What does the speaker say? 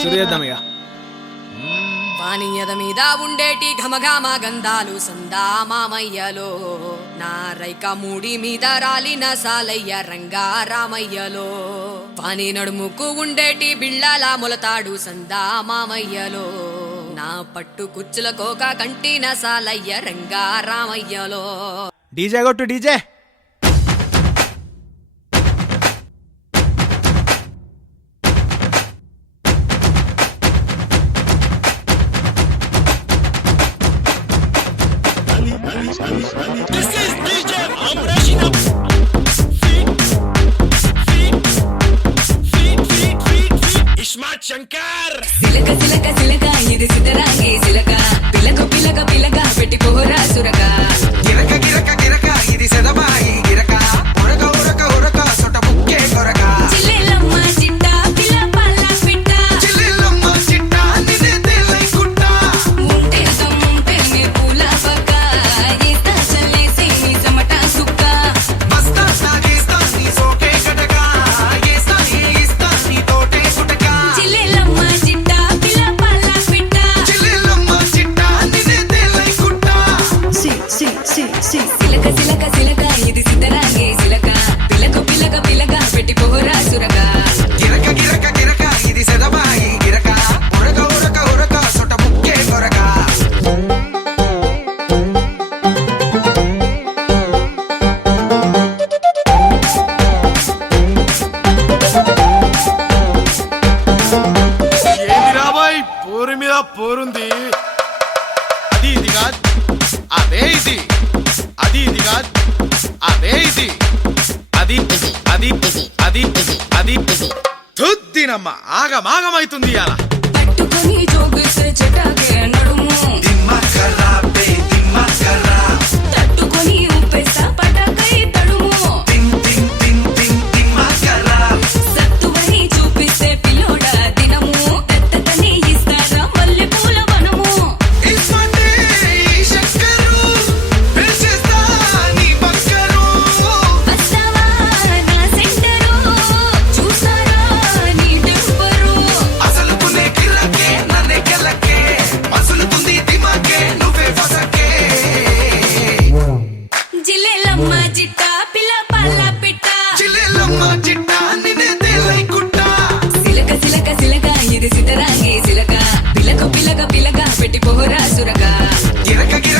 షురు చేద్దాం ఇక. పానీయద మీద ఉండేటి ఘమఘమ గంధాలు సందా మామయ్యలో, నా రైక మూడి మీద రాలిన సాలయ్య రంగా రామయ్యలో, పాని నడుముకు ఉండేటి బిళ్ళల మొలతాడు సందా మామయ్యలో, నా పట్టు కుచ్చుల కోక కంటిన సాలయ్య రంగా రామయ్యలో. డీజే కొట్టు DJ. This is DJ Amrashina. Feet. Ismat Shankar. సిలక సిలక సిలక ఇది సిద్ధరాంగి సిలక, పిలక పిలక పిలక పెట్టి పోరా సురక. గిరక గిరక గిరక ఇది సెదబాయి గిరక, ఉరక ఉరక ఉరక సొట ముక్కే కొరక. చిల్లెలమ్మ చిట్ట పిల్ల పల్ల పిట్ట, చిల్లెలమ్మ చిట్ట నిదే తెల్లై కుట్ట. ఉంటే సమ్ముంటే నీ పూల పక్క, ఈత చల్లేసి నీ సమట సుక్క. బస్తా సాగేస్తా నీ సోకే కటక, ఏస్తా ఏస్తా నీ తోటే కుటక. చిల్లెలమ్మ చిట్ట పిల్ల పల్ల పిట్ట, చిల్లెలమ్మ చిట్ట నిదే తెల్లై కుట్ట. సిలక సిలక సిలక ఇది సిద్ధరాంగి సిలక, పిలక పిలక పిలక పెట్టి పోరా సురక. గిరక గిరక గిరక ఇది సెదబాయి గిరక, ఉరక ఉరక ఉరక సొట ముక్కే కొరక. ఏంది రాబాయ్ పోరు మీద పోరుంది. అది ఇది కాదు అదే ఇది, అది ఇది కాదు అదే ఇది, అది అది అది అది తుద్దినమ్మ ఆగమాగమైతుంది అలా. పట్టుకొని జోగిస్తే చెటాకే నడుము, దిమ్మకర్రా బే దిమ్మకర్రా, తట్టుకొని ఉప్పేస్తా పటాకై తడుము. తిన్ తిన్ తిన్ తిన్ దిమ్మకర్రా. సత్తువని చూపిస్తే పిల్లోడా దినము, ఎత్తకని ఇస్తారా మల్లె పూల వనము. ఇస్మంటే ఈ శంకరు, పిలిచేస్తా నీ పక్కరు. వస్తావా నా సెంటరు, చూసారా నీ టెంపరు. అసలుకునే గిరకే నన్నే గెలకే, మసులుతుంది దిమాకే నువ్వే ఫసకే. జిల్లెలమ్మ చిట్ట పిల్ల పల్ల పిట్ట, చిల్లెలమ్మ చిట్ట నిన్నే తేలై కుట్ట. సిలక సిలక సిలక ఇది సిద్ధరాంగి సిలక, పిలక పిలక పిలక పెట్టి పోరా సురక. గిరక గిరక